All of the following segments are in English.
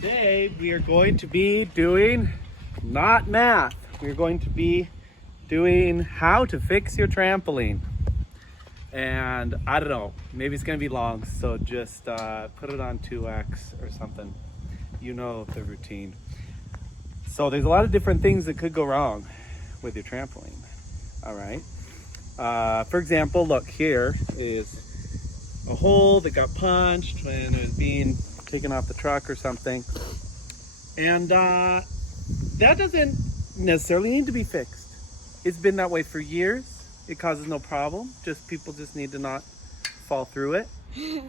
Today we are going to be doing not math. We're going to be doing how to fix your trampoline. And I don't know, maybe it's gonna be long, so just put it on 2x or something. You know the routine. So there's a lot of different things that could go wrong with your trampoline. All right. For example, look, here is a hole that got punched when it was being taken off the truck or something. And that doesn't necessarily need to be fixed. It's been that way for years. It causes no problem. People just need to not fall through it.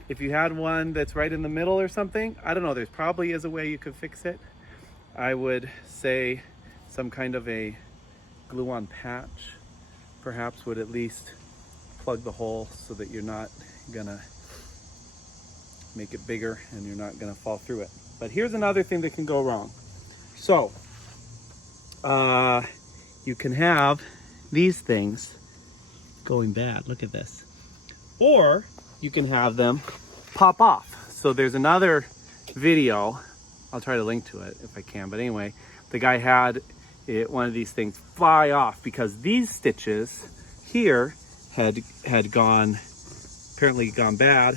If you had one that's right in the middle or something, I don't know, there's probably is a way you could fix it. I would say some kind of a glue-on patch perhaps would at least plug the hole so that you're not gonna make it bigger and you're not gonna fall through it. But here's another thing that can go wrong. So you can have these things going bad. Look at this. Or you can have them pop off. So there's another video, I'll try to link to it if I can, but anyway, the guy had one of these things fly off because these stitches here had apparently gone bad,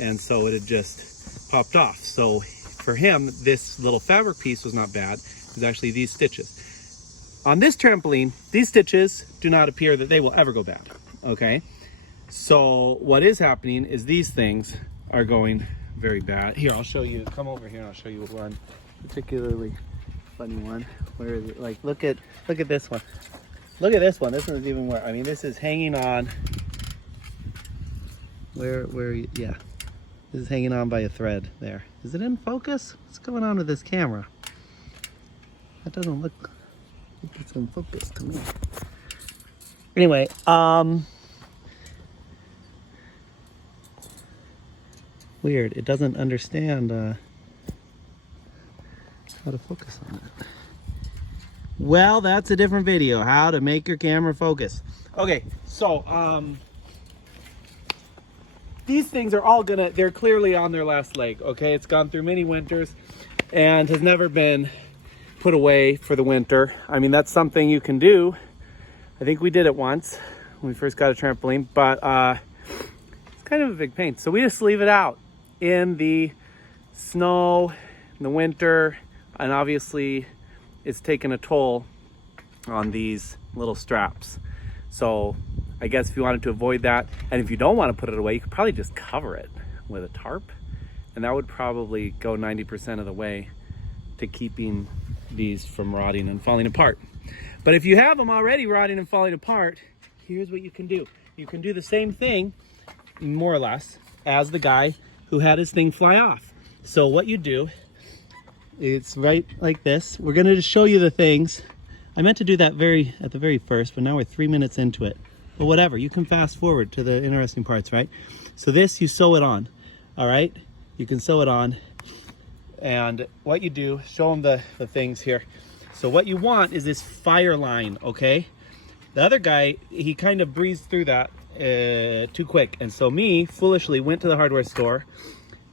and so it had just popped off. So for him, this little fabric piece was not bad. It was actually these stitches. On this trampoline, these stitches do not appear that they will ever go bad, okay? So what is happening is these things are going very bad. Here, I'll show you, come over here and I'll show you one particularly funny one. Where is it? Like, look at this one. Look at this one. This one's even worse. I mean, this is hanging on. Yeah. This is hanging on by a thread there. Is it in focus? What's going on with this camera? That doesn't look like it's in focus to me. Anyway, weird. It doesn't understand how to focus on it. Well, that's a different video, how to make your camera focus. Okay, so these things are all they're clearly on their last leg, okay? It's gone through many winters and has never been put away for the winter. I mean, that's something you can do. I think we did it once when we first got a trampoline, but it's kind of a big pain. So we just leave it out in the snow, in the winter, and obviously it's taken a toll on these little straps. So I guess if you wanted to avoid that, and if you don't want to put it away, you could probably just cover it with a tarp, and that would probably go 90% of the way to keeping these from rotting and falling apart. But if you have them already rotting and falling apart, here's what you can do. You can do the same thing, more or less, as the guy who had his thing fly off. So what you do, it's right like this. We're gonna just show you the things. I meant to do that at the very first, but now we're 3 minutes into it. But whatever, you can fast forward to the interesting parts, right? So this, you sew it on, all right? You can sew it on. And what you do, show them the things here. So what you want is this fire line, okay? The other guy, he kind of breezed through that too quick. And so me, foolishly, went to the hardware store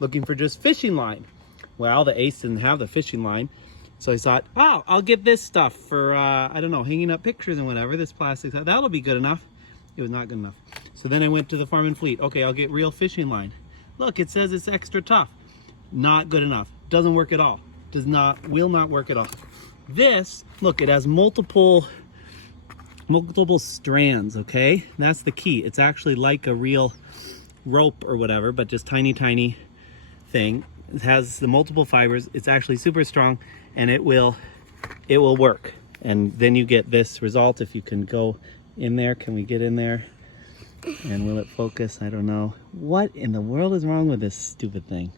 looking for just fishing line. Well, the Ace didn't have the fishing line. So I thought, oh, I'll get this stuff for, I don't know, hanging up pictures and whatever, this plastic, that'll be good enough. It was not good enough. So then I went to the Farm and Fleet. Okay, I'll get real fishing line. Look, it says it's extra tough. Not good enough. Doesn't work at all. Will not work at all. This, look, it has multiple strands, okay? That's the key. It's actually like a real rope or whatever, but just tiny thing. It has the multiple fibers. It's actually super strong, and it will work. And then you get this result. If you can go in there, can we get in there? And will it focus? I don't know. What in the world is wrong with this stupid thing?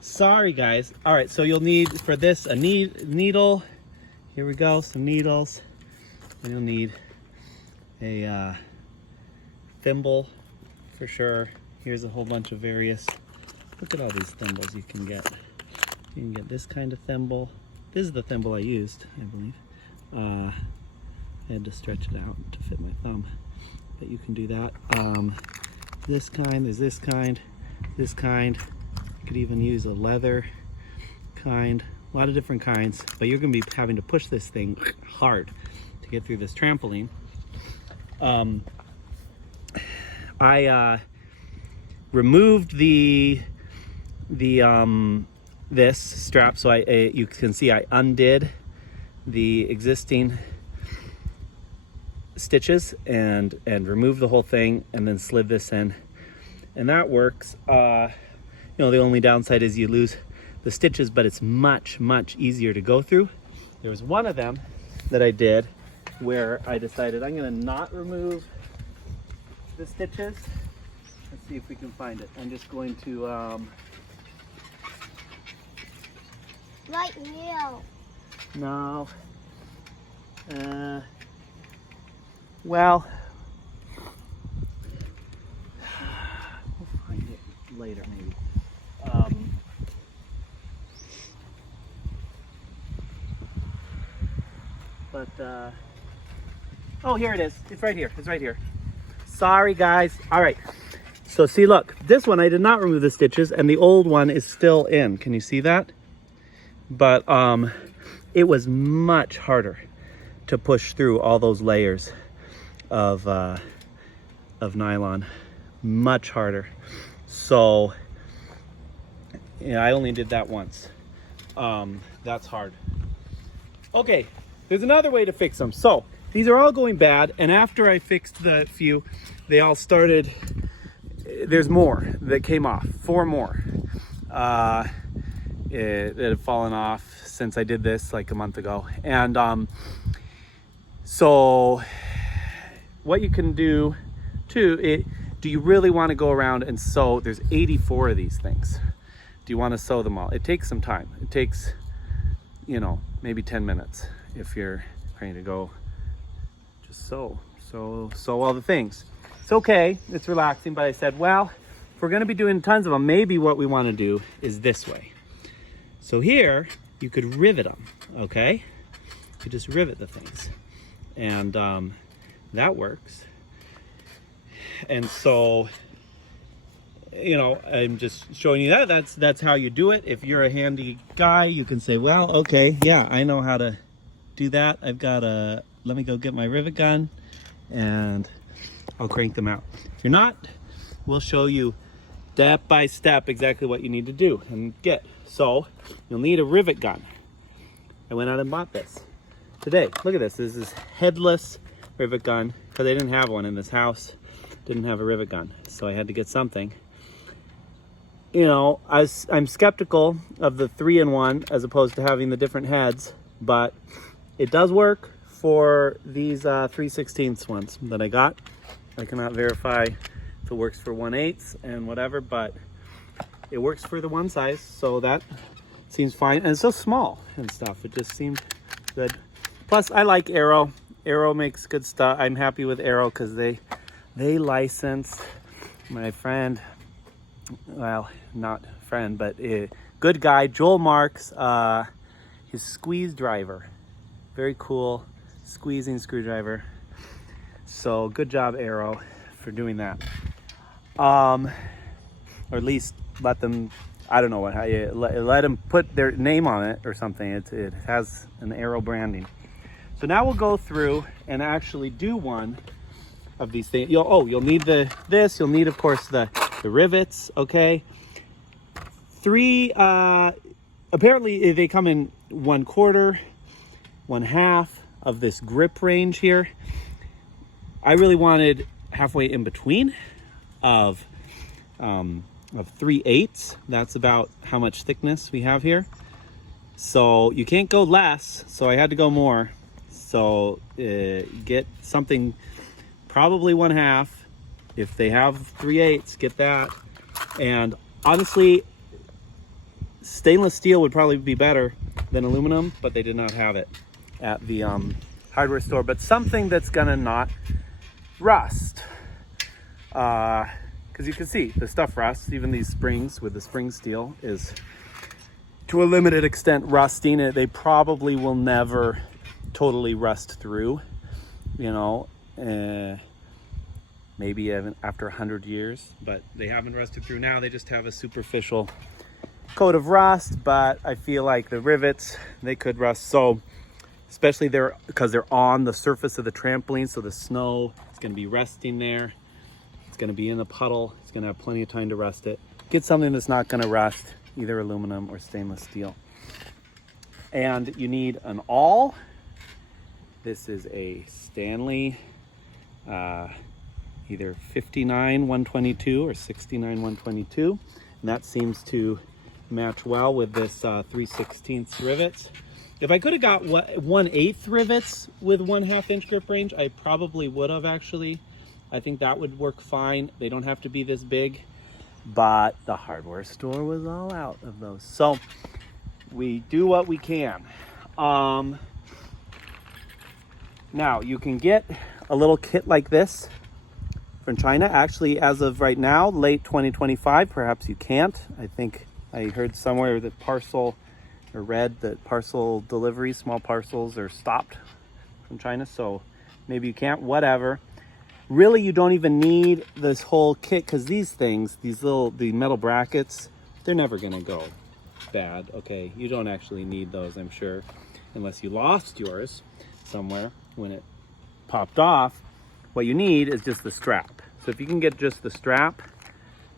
Sorry, guys. All right, so you'll need for this a needle. Here we go, some needles. And you'll need a thimble for sure. Here's a whole bunch of various. Look at all these thimbles you can get. You can get this kind of thimble. This is the thimble I used, I believe. I had to stretch it out to fit my thumb, but you can do that. This kind, there's this kind, this kind. You could even use a leather kind, a lot of different kinds, but you're gonna be having to push this thing hard to get through this trampoline. I removed this strap, so you can see I undid the existing stitches and removed the whole thing, and then slid this in, and that works. You know, the only downside is you lose the stitches, but it's much easier to go through. There was one of them that I did where I decided I'm gonna not remove the stitches. Let's see if we can find it. I'm just going to right here. No. Well, we'll find it later maybe. Oh, here it is. It's right here. It's right here. Sorry, guys. All right. So see, look, this one I did not remove the stitches, and the old one is still in. Can you see that? But it was much harder to push through all those layers of nylon. Much harder. So yeah, I only did that once. That's hard. Okay, there's another way to fix them. So these are all going bad, and after I fixed the few, they all started, there's more that came off, 4 more that have fallen off since I did this like a month ago. And so what you can do too, do you really want to go around and sew? There's 84 of these things. Do you want to sew them all? It takes some time. It takes, you know, maybe 10 minutes if you're trying to go just sew all the things. It's okay, it's relaxing, but I said, well, if we're gonna be doing tons of them, maybe what we wanna do is this way. So here, you could rivet them, okay? You just rivet the things. And that works. And so, you know, I'm just showing you that. That's how you do it. If you're a handy guy, you can say, well, okay, yeah, I know how to do that. I've got let me go get my rivet gun and I'll crank them out. If you're not, we'll show you step by step exactly what you need to do and get. So you'll need a rivet gun. I went out and bought this today. Look at this. This is headless rivet gun because I didn't have one in this house. Didn't have a rivet gun, so I had to get something. You know, I'm skeptical of the 3-in-1 as opposed to having the different heads, but it does work for these 3/16 ones that I got. I cannot verify if it works for 1/8 and whatever, but it works for the one size, so that seems fine. And it's so small and stuff, it just seemed good. Plus, I like Arrow. Arrow makes good stuff. I'm happy with Arrow because they license my friend, well, not friend, but a good guy, Joel Marks, his squeeze driver. Very cool squeezing screwdriver. So good job, Arrow, for doing that. Or at least let them, I don't know how you let them put their name on it or something. It has an Arrow branding. So now we'll go through and actually do one of these things. You'll need this. You'll need, of course, the rivets. Okay. 3. Apparently, they come in 1/4, 1/2 of this grip range here. I really wanted halfway in between of 3/8. That's about how much thickness we have here. So you can't go less. So I had to go more. So get something probably 1/2. If they have 3/8, get that. And honestly, stainless steel would probably be better than aluminum, but they did not have it at the hardware store. But something that's gonna not rust. Because you can see the stuff rusts. Even these springs with the spring steel is to a limited extent rusting. They probably will never totally rust through, you know, maybe even after 100 years, but they haven't rusted through now. They just have a superficial coat of rust, but I feel like the rivets, they could rust. So especially because they're on the surface of the trampoline, so the snow is going to be resting there. It's going to be in the puddle. It's going to have plenty of time to rust it. Get something that's not going to rust, either aluminum or stainless steel. And you need an awl. This is a Stanley, either 59-122 or 69-122. And that seems to match well with this 3/16 rivets. If I could have got 1/8 rivets with 1/2 inch grip range, I probably would have actually. I think that would work fine. They don't have to be this big, but the hardware store was all out of those. So we do what we can. Now you can get a little kit like this from China. Actually, as of right now, late 2025, perhaps you can't. I think I heard somewhere that read that parcel deliveries, small parcels, are stopped from China, so maybe you can't, whatever. Really, you don't even need this whole kit, because these things, the metal brackets, they're never gonna go bad, okay? You don't actually need those, I'm sure, unless you lost yours somewhere when it popped off. What you need is just the strap. So if you can get just the strap,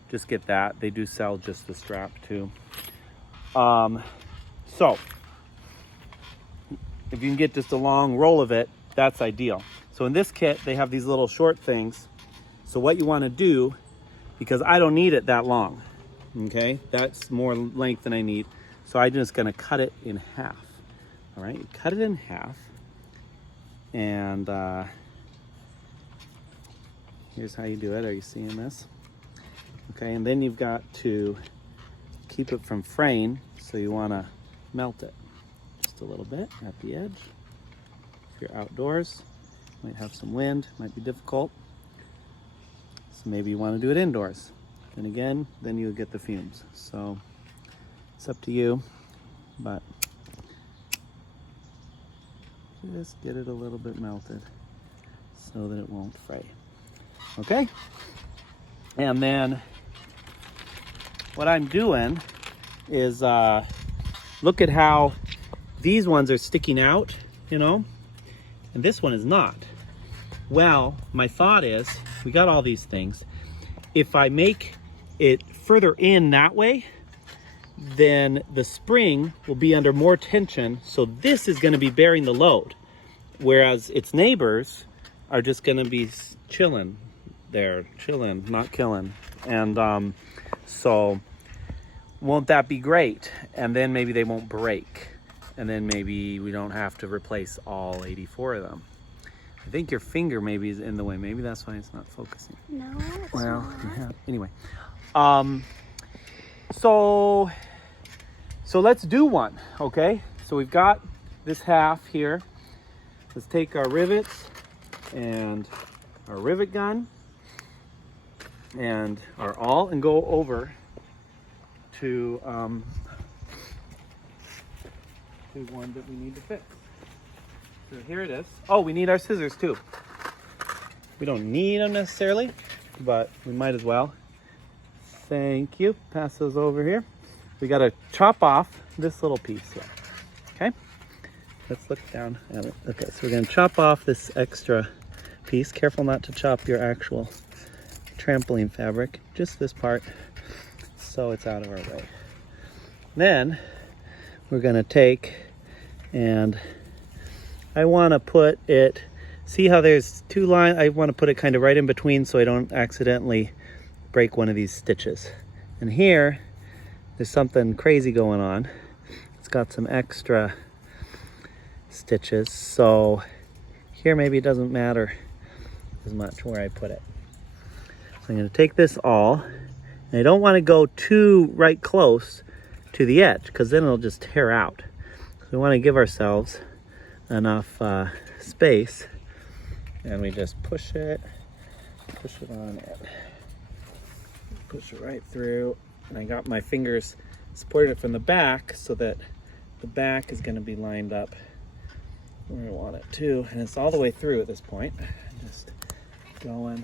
just get that. They do sell just the strap too. So if you can get just a long roll of it, that's ideal. So in this kit, they have these little short things. So what you want to do, because I don't need it that long, okay? That's more length than I need. So I'm just going to cut it in half. All right, you cut it in half. And here's how you do it. Are you seeing this? Okay, and then you've got to keep it from fraying, so you want to melt it just a little bit at the edge. If you're outdoors, might have some wind, might be difficult. So maybe you want to do it indoors. And again, then you'll get the fumes. So it's up to you, but just get it a little bit melted so that it won't fray. Okay? And then what I'm doing is look at how these ones are sticking out, you know, and this one is not. Well, my thought is, we got all these things. If I make it further in that way, then the spring will be under more tension, so this is going to be bearing the load, whereas its neighbors are just going to be chilling there, not killing. And so won't that be great? And then maybe they won't break, and then maybe we don't have to replace all 84 of them. I think your finger maybe is in the way. Maybe that's why it's not focusing. No, it's well, not. Yeah. Anyway, so let's do one, okay? So we've got this half here. Let's take our rivets and our rivet gun and our awl and go over to one that we need to fix. So here it is. Oh, we need our scissors too. We don't need them necessarily, but we might as well. Thank you. Pass those over here. We got to chop off this little piece here. Okay? Let's look down at it. Okay, so we're going to chop off this extra piece. Careful not to chop your actual trampoline fabric. Just this part, so it's out of our way. Then we're going to take, and I want to put it, see how there's two lines? I want to put it kind of right in between so I don't accidentally break one of these stitches. And here, there's something crazy going on. It's got some extra stitches, so here maybe it doesn't matter as much where I put it. So I'm going to take this awl, and I don't want to go too right close to the edge, because then it'll just tear out. So we want to give ourselves enough space, and we just push it on it, push it right through. And I got my fingers supporting it from the back so that the back is going to be lined up where I want it to, and it's all the way through at this point. Just going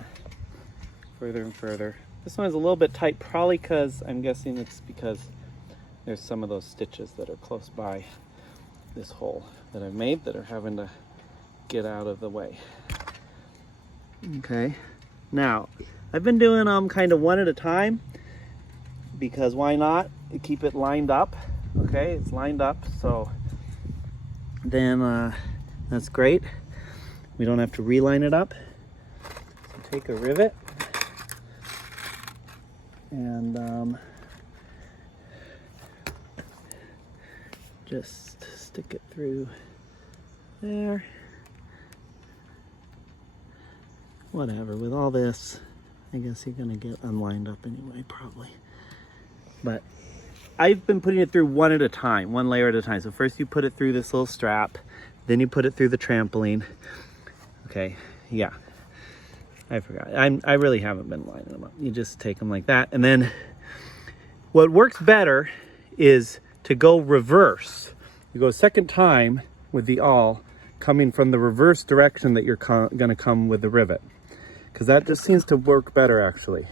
further and further. This one is a little bit tight, probably because I'm guessing it's because there's some of those stitches that are close by this hole that I've made that are having to get out of the way. Okay, now I've been doing them kind of one at a time because why not? Keep it lined up. Okay, it's lined up, so then that's great. We don't have to reline it up. So take a rivet and just stick it through there. Whatever, with all this, I guess you're gonna get unlined up anyway, probably. But I've been putting it through one at a time, one layer at a time. So first you put it through this little strap, then you put it through the trampoline. Okay, yeah, I forgot. I really haven't been lining them up. You just take them like that. And then what works better is to go reverse. You go a second time with the awl coming from the reverse direction that you're gonna come with the rivet. Because that just seems to work better actually.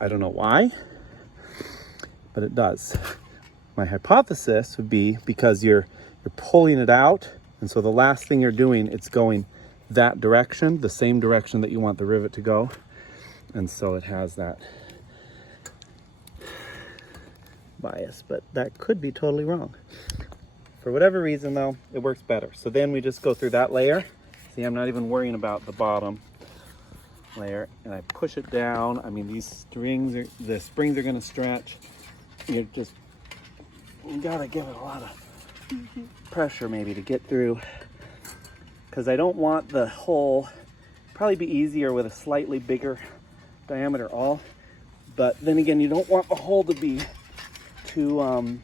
I don't know why, but it does. My hypothesis would be because you're pulling it out, and so the last thing you're doing, it's going that direction, the same direction that you want the rivet to go. And so it has that bias, but that could be totally wrong. For whatever reason though, it works better. So then we just go through that layer. See, I'm not even worrying about the bottom layer, and I push it down. I mean, the springs are gonna stretch. You gotta give it a lot of pressure maybe to get through, because I don't want the hole, probably be easier with a slightly bigger diameter awl, but then again, you don't want the hole to be too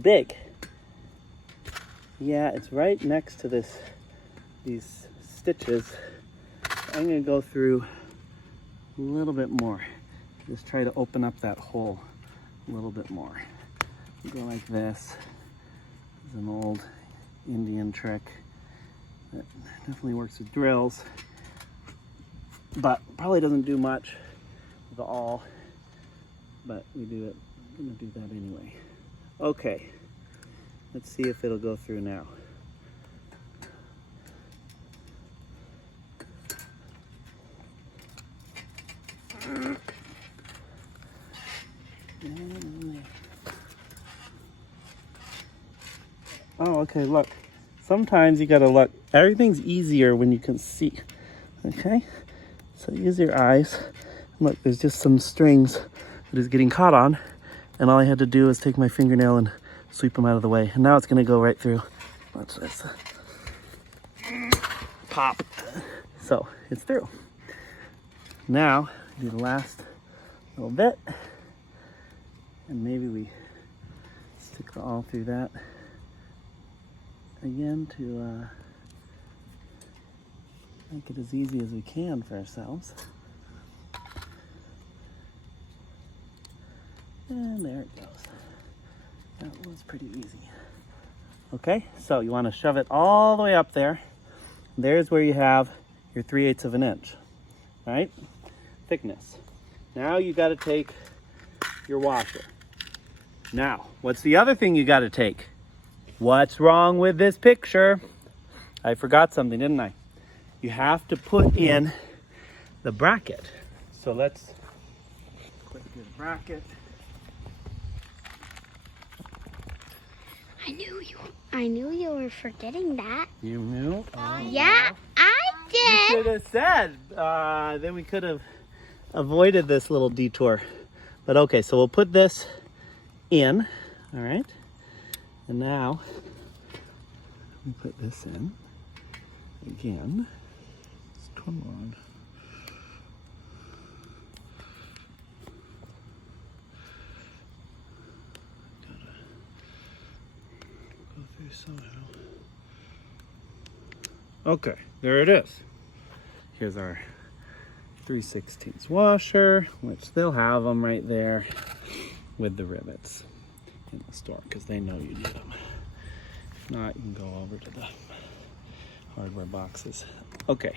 big. Yeah, it's right next to these stitches. I'm gonna go through a little bit more. Just try to open up that hole a little bit more. Go like this. It's an old Indian trick that definitely works with drills, but probably doesn't do much with the awl, but we do it. I'm gonna do that anyway. Okay, let's see if it'll go through now. Oh, okay, look. Sometimes you gotta look. Everything's easier when you can see. Okay? So use your eyes. Look, there's just some strings that is getting caught on, and all I had to do is take my fingernail and sweep them out of the way. And now it's gonna go right through. Watch this. Pop. So it's through. Now, do the last little bit. And maybe we stick the awl through that again to make it as easy as we can for ourselves. And there it goes. That was pretty easy. Okay, so you want to shove it all the way up there. There's where you have your 3/8 of an inch, right? Thickness. Now you got to take your washer. Now, what's the other thing you got to take? What's wrong with this picture? I forgot something, didn't I? You have to put in the bracket. So let's put this bracket. I knew you were forgetting that. You knew? Yeah, I You did. should have said. Then we could have avoided this little detour. But okay, so we'll put this in, all right? And now, we put this in again. Come on. Gotta go through somehow. Okay, there it is. Here's our 3/16 washer, which they'll have them right there with the rivets in the store because they know you need them. If not, you can go over to the hardware boxes. Okay,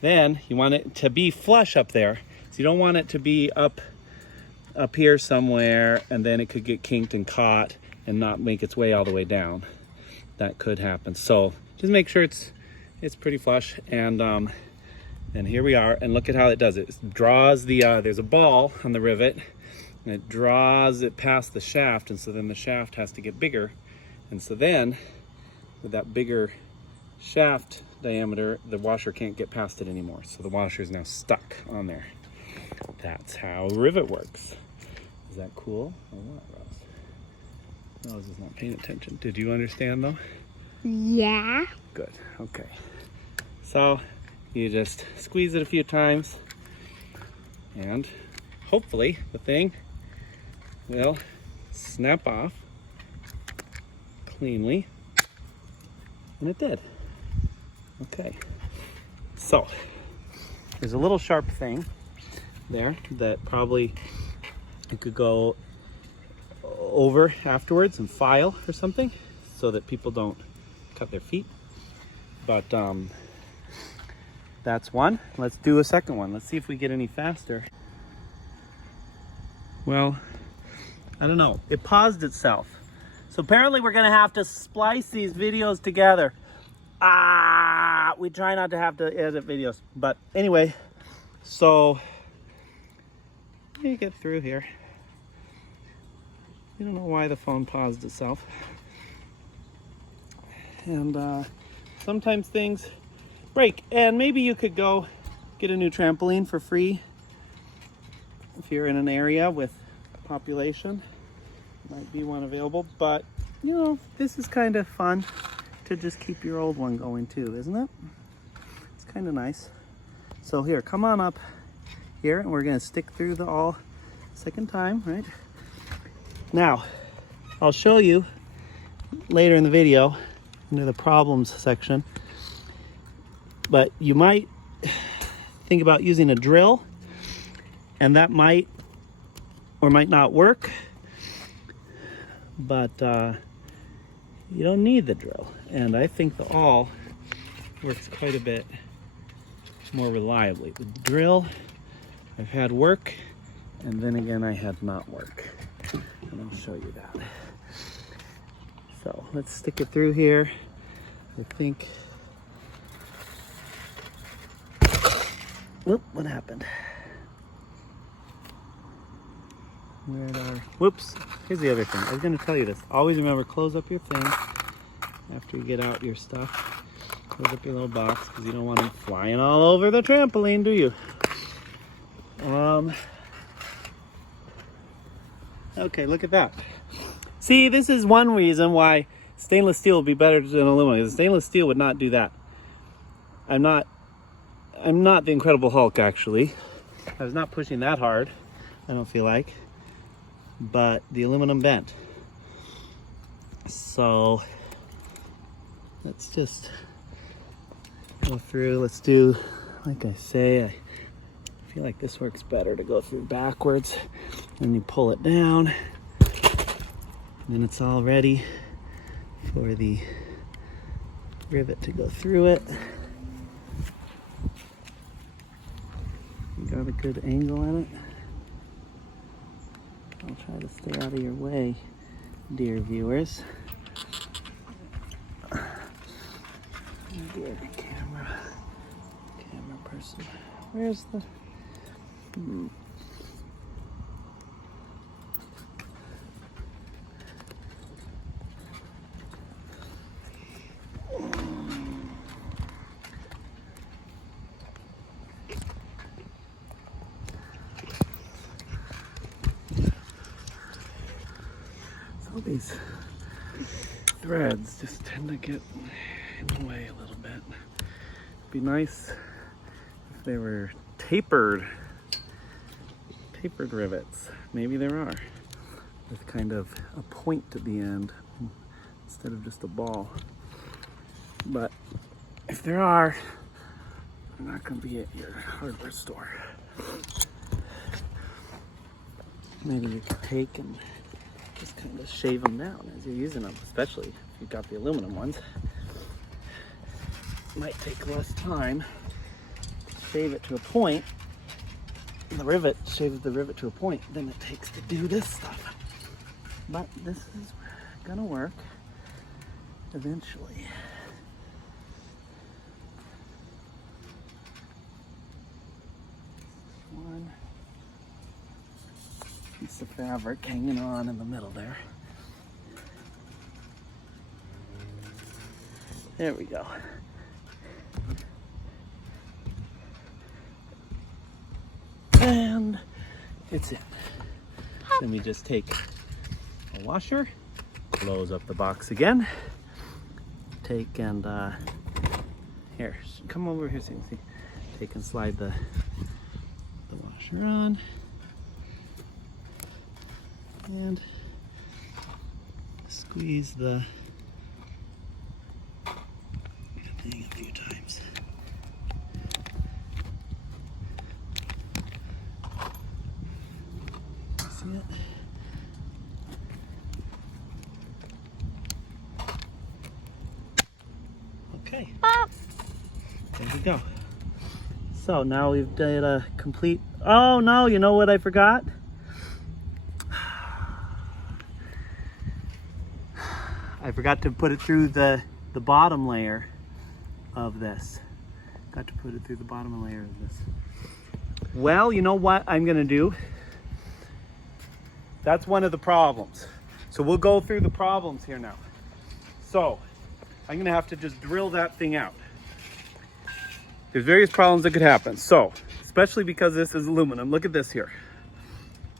then you want it to be flush up there, so you don't want it to be up up here somewhere, and then it could get kinked and caught and not make its way all the way down. That could happen. So just make sure it's pretty flush. And here we are, and look at how it does it. It draws the there's a ball on the rivet, and it draws it past the shaft, and so then the shaft has to get bigger, and so then with that bigger shaft diameter, the washer can't get past it anymore, so the washer is now stuck on there. That's how rivet works. Is that cool or what, Rose? Rose is not paying attention. Did you understand though? Yeah. Good. Okay. So you just squeeze it a few times, and hopefully the thing will snap off cleanly. And it did. Okay. So there's a little sharp thing there that probably you could go over afterwards and file or something so that people don't cut their feet. But that's one. Let's do a second one. Let's see if we get any faster. Well, I don't know. It paused itself. So apparently we're gonna have to splice these videos together. We try not to have to edit videos. But anyway, so you get through here. I don't know why the phone paused itself. And sometimes things break. And maybe you could go get a new trampoline for free if you're in an area with population. Might be one available, but you know, this is kind of fun to just keep your old one going too, isn't it? It's kind of nice. So here, come on up here, and we're gonna stick through the all second time, right? Now, I'll show you later in the video under the problems section, but you might think about using a drill, and that might or might not work, but you don't need the drill. And I think the awl works quite a bit more reliably. The drill I've had work, and then again I had not work. And I'll show you that. So let's stick it through here. I think, whoop, what happened? Whoops, here's the other thing. I was gonna tell you this. Always remember, close up your thing after you get out your stuff. Close up your little box, because you don't want them flying all over the trampoline, do you? Okay, look at that. See, this is one reason why stainless steel would be better than aluminum, because stainless steel would not do that. I'm not the Incredible Hulk, actually. I was not pushing that hard, I don't feel like. But the aluminum bent. So let's just go through. Let's do, like I say, I feel like this works better to go through backwards. Then you pull it down, and then it's all ready for the rivet to go through it. You got a good angle in it. I'll try to stay out of your way, dear viewers. Dear camera person. Where's the... These threads just tend to get in the way a little bit. It'd be nice if they were tapered rivets. Maybe there are, with kind of a point to the end instead of just a ball. But if there are, they're not going to be at your hardware store. Maybe you could take and just kind of shave them down as you're using them, especially if you've got the aluminum ones. Might take less time to shave it to a point, the rivet, shaves the rivet to a point than it takes to do this stuff. But this is gonna work eventually. One piece of fabric hanging on in the middle there. There we go. And it's in. Then we just take a washer, close up the box again, take and here, come over here so you can see. Take and slide the washer on, and squeeze the thing a few times. See it? Okay. There we go. So now we've did a complete, oh no, you know what I forgot? I forgot to put it through the bottom layer of this. Got to put it through the bottom layer of this. Well, you know what I'm gonna do? That's one of the problems. So we'll go through the problems here now. So I'm gonna have to just drill that thing out. There's various problems that could happen. So, especially because this is aluminum, look at this here.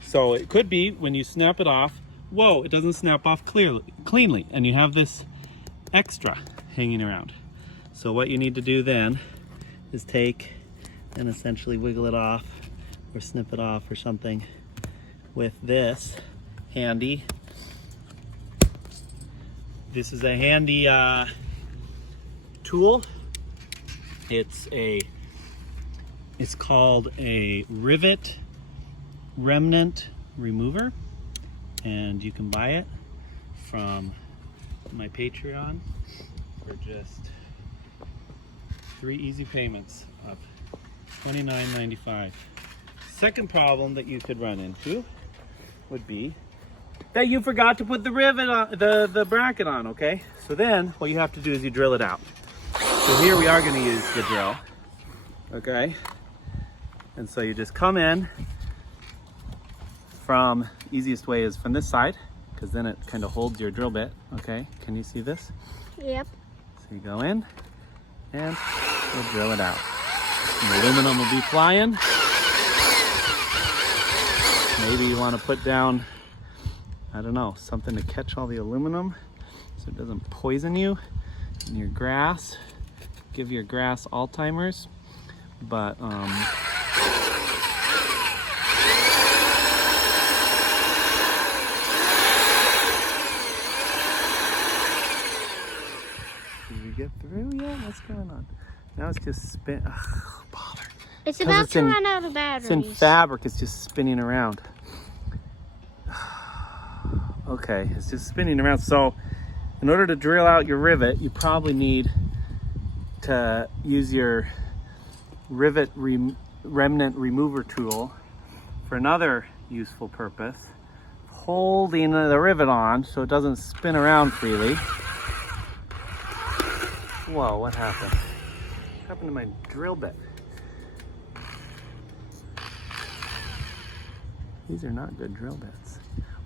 So it could be when you snap it off, whoa, it doesn't snap off cleanly, and you have this extra hanging around. So what you need to do then is take and essentially wiggle it off or snip it off or something with this handy. This is a handy tool. It's called a rivet remnant remover, and you can buy it from my Patreon for just 3 easy payments of $29.95. Second problem that you could run into would be that you forgot to put the rivet on, the bracket on, okay? So then what you have to do is you drill it out. So here we are going to use the drill, okay? And so you just come in from, easiest way is from this side, because then it kind of holds your drill bit, okay? Can you see this? Yep. So you go in and we'll drill it out. And the aluminum will be flying. Maybe you want to put down, I don't know, something to catch all the aluminum so it doesn't poison you in your grass. Give your grass Alzheimer's, but did we get through yet? What's going on? Now it's just spin. Ugh, bother. It's about to run out of batteries. It's in fabric. It's just spinning around. Okay, it's just spinning around. So, in order to drill out your rivet, you probably need to use your rivet remnant remover tool for another useful purpose, holding the rivet on so it doesn't spin around freely. Whoa, what happened? What happened to my drill bit? These are not good drill bits.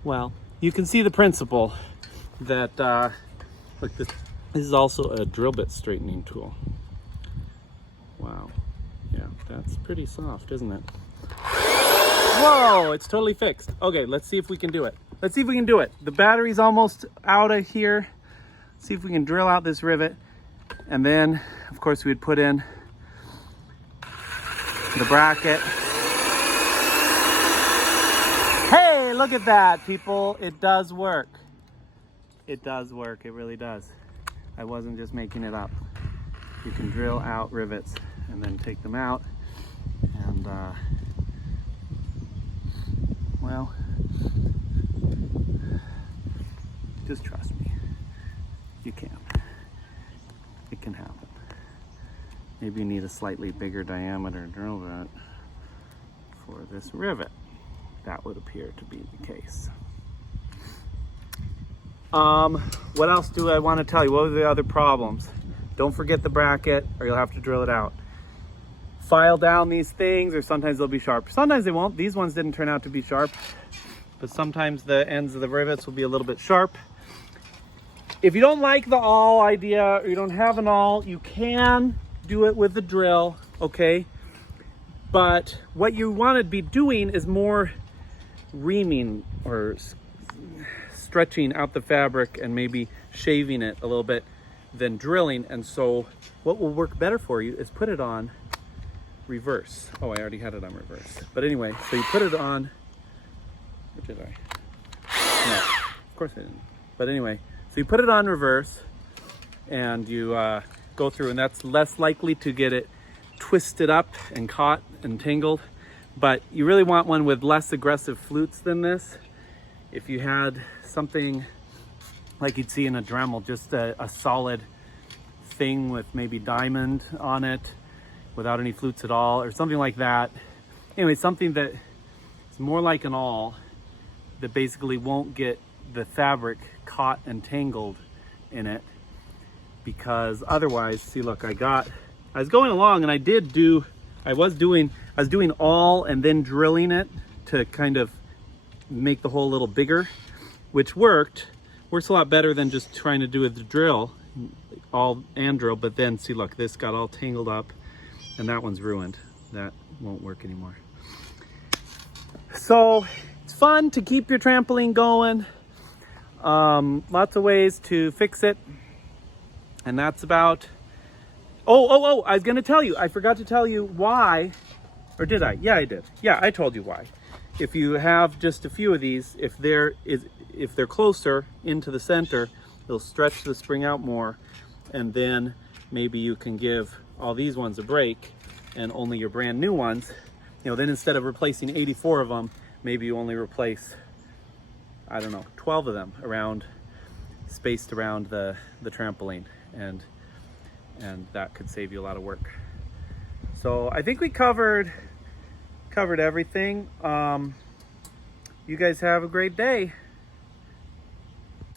Well, you can see the principle that, look, this is also a drill bit straightening tool. Wow. Yeah, that's pretty soft, isn't it? Whoa, it's totally fixed. Okay, let's see if we can do it. Let's see if we can do it. The battery's almost out of here. Let's see if we can drill out this rivet. And then, of course, we'd put in the bracket. Hey, look at that, people. It does work. It does work. It really does. I wasn't just making it up. You can drill out rivets and then take them out, and well, just trust me, you can. It can happen. Maybe you need a slightly bigger diameter drill bit for this rivet. That would appear to be the case. What else do I want to tell you? What are the other problems? Don't forget the bracket or you'll have to drill it out. File down these things, or sometimes they'll be sharp. Sometimes they won't. These ones didn't turn out to be sharp, but sometimes the ends of the rivets will be a little bit sharp. If you don't like the awl idea, or you don't have an awl, you can do it with the drill, okay? But what you want to be doing is more reaming or stretching out the fabric and maybe shaving it a little bit than drilling. And so what will work better for you is put it on reverse. Oh, I already had it on reverse. But anyway, so you put it on, or did I? No, of course I didn't. But anyway, so you put it on reverse and you go through, and that's less likely to get it twisted up and caught and tangled. But you really want one with less aggressive flutes than this. If you had something like you'd see in a Dremel, just a solid thing with maybe diamond on it without any flutes at all, or something like that. Anyway, something that is more like an awl that basically won't get the fabric caught and tangled in it, because otherwise, see, look, I was going along and I was doing awl and then drilling it to kind of make the hole a little bigger, which works a lot better than just trying to do it with the drill, all and drill. But then see, look, this got all tangled up and that one's ruined. That won't work anymore. So it's fun to keep your trampoline going. Lots of ways to fix it. And that's about, oh, I was gonna tell you, I forgot to tell you why, or did I? Yeah, I did. Yeah, I told you why. If you have just a few of these, if they're closer into the center, it'll stretch the spring out more, and then maybe you can give all these ones a break and only your brand new ones, then instead of replacing 84 of them, maybe you only replace, I don't know, 12 of them spaced around the trampoline, and that could save you a lot of work. So I think we covered everything. You guys have a great day.